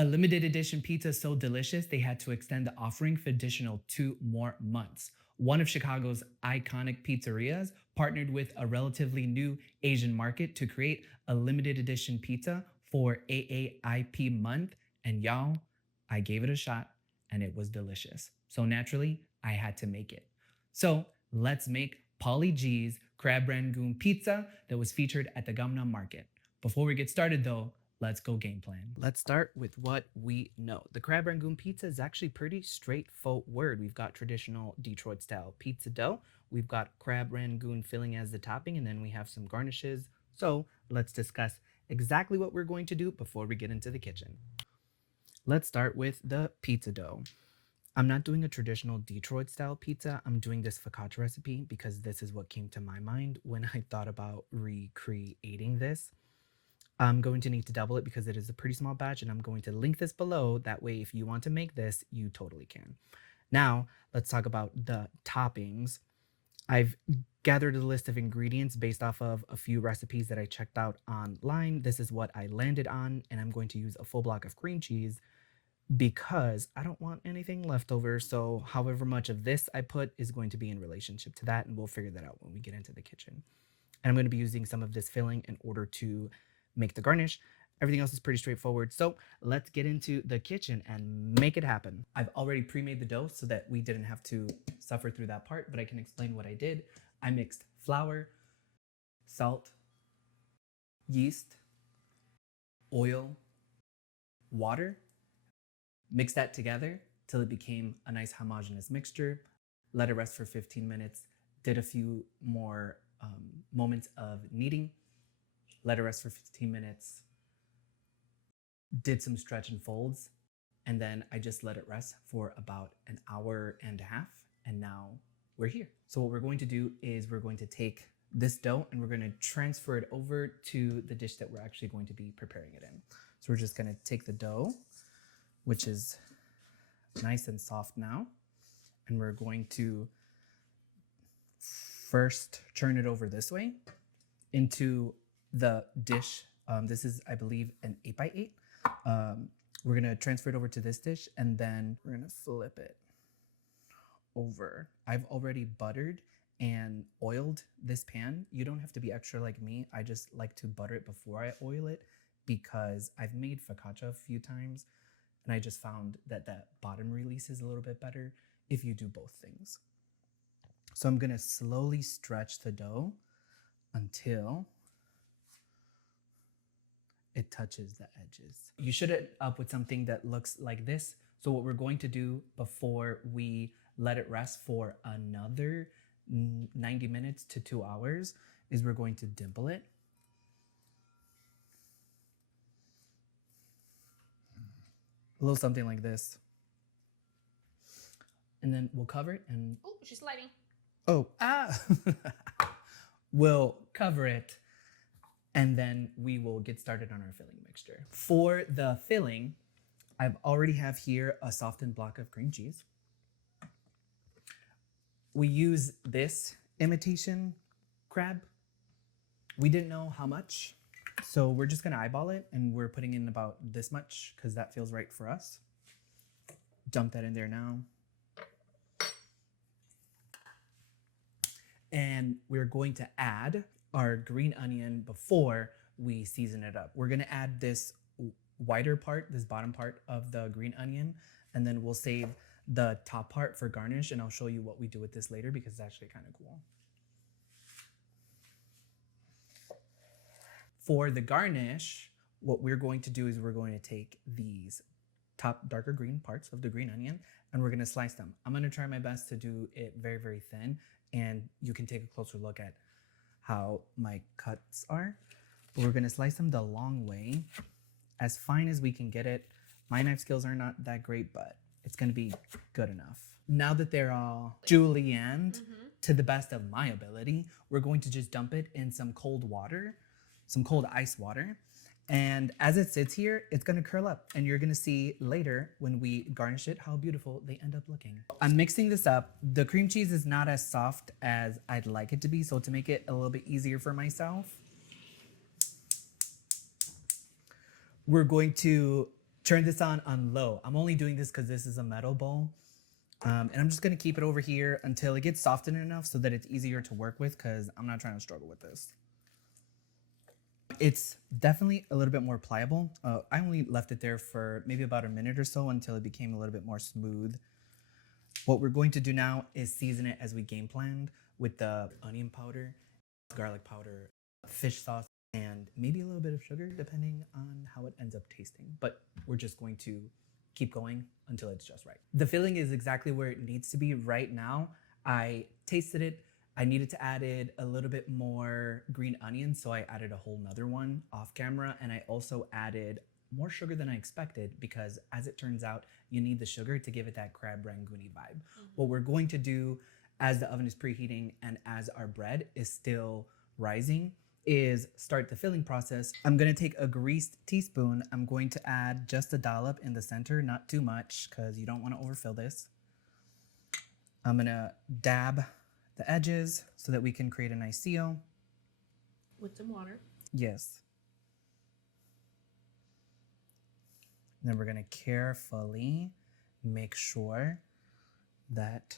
A limited edition pizza so delicious, they had to extend the offering for additional 2 more months. One of Chicago's iconic pizzerias partnered with a relatively new Asian market to create a limited edition pizza for AAIP Month. And y'all, I gave it a shot and it was delicious. So naturally, I had to make it. So let's make Paulie G's Crab Rangoon Pizza that was featured at the Gangnam market. Before we get started though, let's go game plan. Let's start with what we know. The Crab Rangoon Pizza is actually pretty straightforward. We've got traditional Detroit style pizza dough. We've got Crab Rangoon filling as the topping, and then we have some garnishes. So let's discuss exactly what we're going to do before we get into the kitchen. Let's start with the pizza dough. I'm not doing a traditional Detroit style pizza. I'm doing this focaccia recipe because this is what came to my mind when I thought about recreating this. I'm going to need to double it because it is a pretty small batch, and I'm going to link this below. That way, if you want to make this, you totally can. Now, let's talk about the toppings. I've gathered a list of ingredients based off of a few recipes that I checked out online. This is what I landed on, and I'm going to use a full block of cream cheese because I don't want anything left over. So however much of this I put is going to be in relationship to that, and we'll figure that out when we get into the kitchen. And I'm going to be using some of this filling in order to make the garnish. Everything else is pretty straightforward. So let's get into the kitchen and make it happen. I've already pre-made the dough so that we didn't have to suffer through that part, but I can explain what I did. I mixed flour, salt, yeast, oil, water, mixed that together till it became a nice homogeneous mixture, let it rest for 15 minutes, did a few more moments of kneading, let it rest for 15 minutes, did some stretch and folds, and then I just let it rest for about an hour and a half, and now we're here. So what we're going to do is we're going to take this dough and we're going to transfer it over to the dish that we're actually going to be preparing it in. So we're just going to take the dough, which is nice and soft now, and we're going to first turn it over this way into the dish. This is, I believe, an 8x8. We're gonna transfer it over to this dish, and then we're gonna flip it over. I've already buttered and oiled this pan. You don't have to be extra like me. I just like to butter it before I oil it because I've made focaccia a few times, and I just found that that bottom release is a little bit better if you do both things. So I'm gonna slowly stretch the dough until it touches the edges. You should end up with something that looks like this. So what we're going to do before we let it rest for another 90 minutes to 2 hours is we're going to dimple it. A little something like this. And then we'll cover it and... Oh, she's sliding. Oh, ah! We'll cover it, and then we will get started on our filling mixture. For the filling, I've already have here a softened block of cream cheese. We use this imitation crab. We didn't know how much, so we're just gonna eyeball it, and we're putting in about this much because that feels right for us. Dump that in there now. And we're going to add our green onion before we season it up. We're gonna add this whiter part, this bottom part of the green onion, and then we'll save the top part for garnish, and I'll show you what we do with this later because it's actually kind of cool. For the garnish, what we're going to do is we're going to take these top darker green parts of the green onion and we're gonna slice them. I'm gonna try my best to do it very, very thin, and you can take a closer look at how my cuts are. But we're gonna slice them the long way, as fine as we can get it. My knife skills are not that great, but it's gonna be good enough. Now that they're all julienned to the best of my ability, we're going to just dump it in some cold water, some cold ice water. And as it sits here, it's gonna curl up, and you're gonna see later when we garnish it how beautiful they end up looking. I'm mixing this up. The cream cheese is not as soft as I'd like it to be, so to make it a little bit easier for myself, we're going to Turn this on low. I'm only doing this because this is a metal bowl. And I'm just gonna keep it over here until it gets softened enough so that it's easier to work with, because I'm not trying to struggle with this. It's definitely a little bit more pliable. I only left it there for maybe about a minute or so until it became a little bit more smooth. What we're going to do now is season it as we game planned with the onion powder, garlic powder, fish sauce, and maybe a little bit of sugar depending on how it ends up tasting. But we're just going to keep going until it's just right. The filling is exactly where it needs to be right now. I tasted it. I needed to add a little bit more green onion, so I added a whole nother one off camera, and I also added more sugar than I expected because, as it turns out, you need the sugar to give it that Crab Rangoon vibe. What we're going to do as the oven is preheating and as our bread is still rising is start the filling process. I'm gonna take a greased teaspoon. I'm going to add just a dollop in the center, not too much because you don't want to overfill this. I'm gonna dab the edges so that we can create a nice seal. With some water. Yes. And then we're gonna carefully make sure that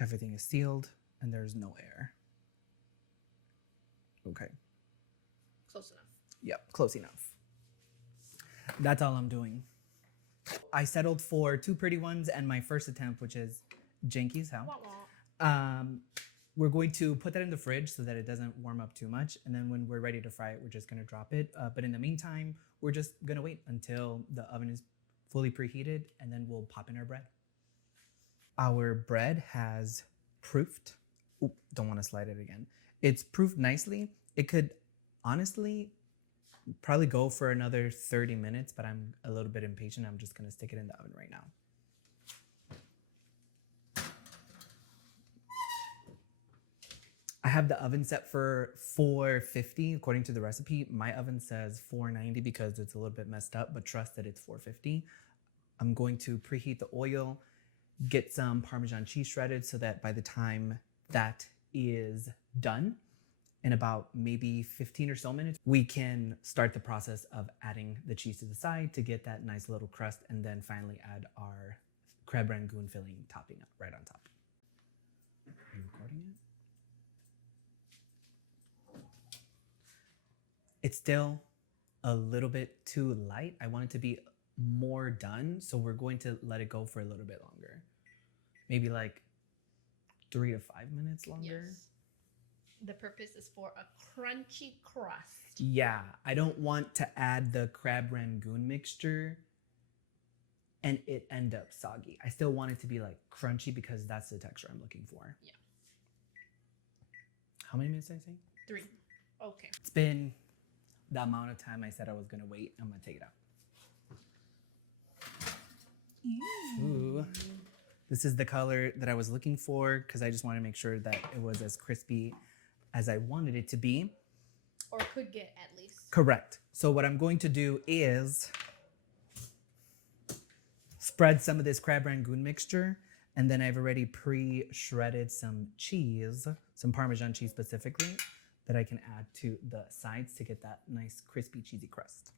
everything is sealed and there's no air. Okay. Close enough. Yep, close enough. That's all I'm doing. I settled for 2 pretty ones and my first attempt, which is janky as hell. We're going to put that in the fridge so that it doesn't warm up too much. And then when we're ready to fry it, we're just gonna drop it. But in the meantime, we're just gonna wait until the oven is fully preheated and then we'll pop in our bread. Our bread has proofed. Oop, don't wanna slide it again. It's proofed nicely. It could honestly probably go for another 30 minutes, but I'm a little bit impatient. I'm just gonna stick it in the oven right now. I have the oven set for 450 according to the recipe. My oven says 490 because it's a little bit messed up, but trust that it's 450. I'm going to preheat the oil, get some Parmesan cheese shredded so that by the time that is done, in about maybe 15 or so minutes, we can start the process of adding the cheese to the side to get that nice little crust, and then finally add our Crab Rangoon filling topping right on top. Are you recording it? It's still a little bit too light. I want it to be more done, so we're going to let it go for a little bit longer. Maybe like 3 to 5 minutes longer. Yes. The purpose is for a crunchy crust. Yeah, I don't want to add the Crab Rangoon mixture and it end up soggy. I still want it to be like crunchy because that's the texture I'm looking for. Yeah. How many minutes did I say? 3. Okay. It's been the amount of time I said I was gonna wait. I'm gonna take it out. Ooh. This is the color that I was looking for because I just wanted to make sure that it was as crispy as I wanted it to be. Or could get at least. Correct. So what I'm going to do is spread some of this Crab Rangoon mixture, and then I've already pre-shredded some cheese, some Parmesan cheese specifically, that I can add to the sides to get that nice crispy cheesy crust.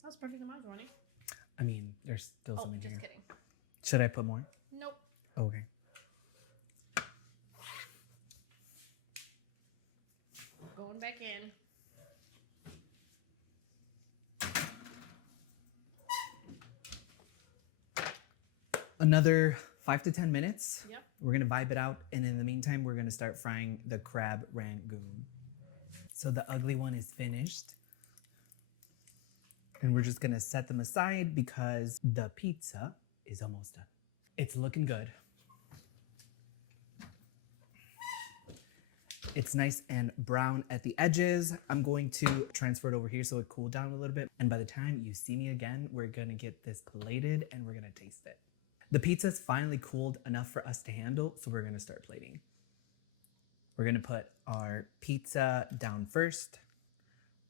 That was perfect amount, Ronnie. I mean, there's still some in just here. kidding. Should I put more? Nope. Okay. Going back in. Another 5 to 10 minutes. Yep. We're gonna vibe it out, and in the meantime, we're gonna start frying the Crab Rangoon. So the ugly one is finished. And we're just gonna set them aside because the pizza is almost done. It's looking good. It's nice and brown at the edges. I'm going to transfer it over here so it cooled down a little bit. And by the time you see me again, we're gonna get this plated and we're gonna taste it. The pizza's finally cooled enough for us to handle, so we're gonna start plating. We're gonna put our pizza down first.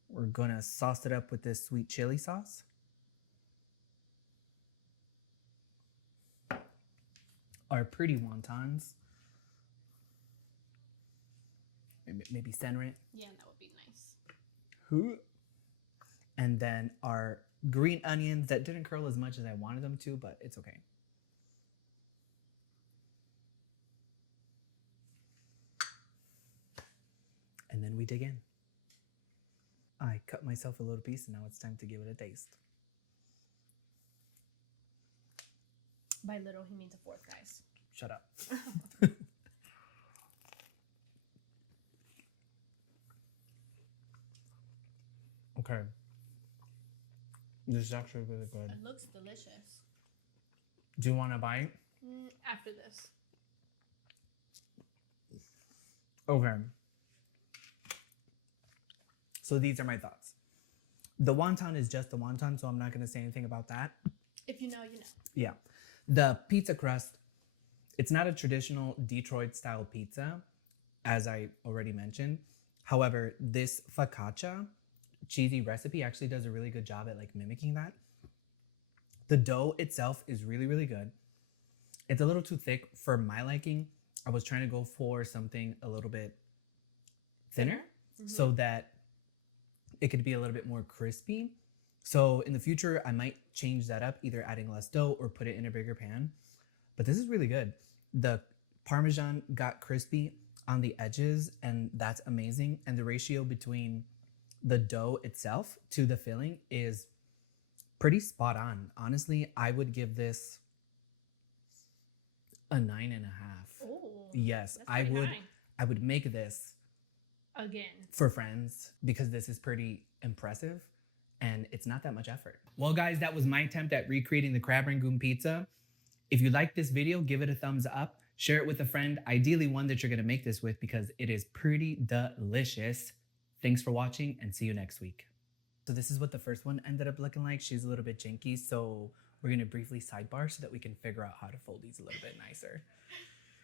We're gonna sauce it up with this sweet chili sauce. Our pretty wontons. Maybe center it. Yeah, that would be nice. And then our green onions that didn't curl as much as I wanted them to, but it's okay. And then we dig in. I cut myself a little piece and now it's time to give it a taste. By little, he means a fourth, guys. Shut up. Okay. This is actually really good. It looks delicious. Do you want a bite? After this. Okay. So these are my thoughts. The wonton is just the wonton, so I'm not going to say anything about that. If you know, you know. Yeah. The pizza crust, it's not a traditional Detroit style pizza, as I already mentioned. However, this focaccia cheesy recipe actually does a really good job at like mimicking that. The dough itself is really, really good. It's a little too thick for my liking. I was trying to go for something a little bit thinner so that it could be a little bit more crispy. So in the future, I might change that up, either adding less dough or put it in a bigger pan. But this is really good. The Parmesan got crispy on the edges, and that's amazing. And the ratio between the dough itself to the filling is pretty spot on. Honestly, I would give this a 9.5. Oh, yes, that's I pretty would. high. I would make this Again. for friends because this is pretty impressive and it's not that much effort. Well, guys, that was my attempt at recreating the Crab Rangoon Pizza. If you like this video, give it a thumbs up, share it with a friend, ideally one that you're gonna make this with because it is pretty delicious. Thanks for watching and see you next week. So this is what the first one ended up looking like. She's a little bit janky, so we're gonna briefly sidebar so that we can figure out how to fold these a little bit nicer.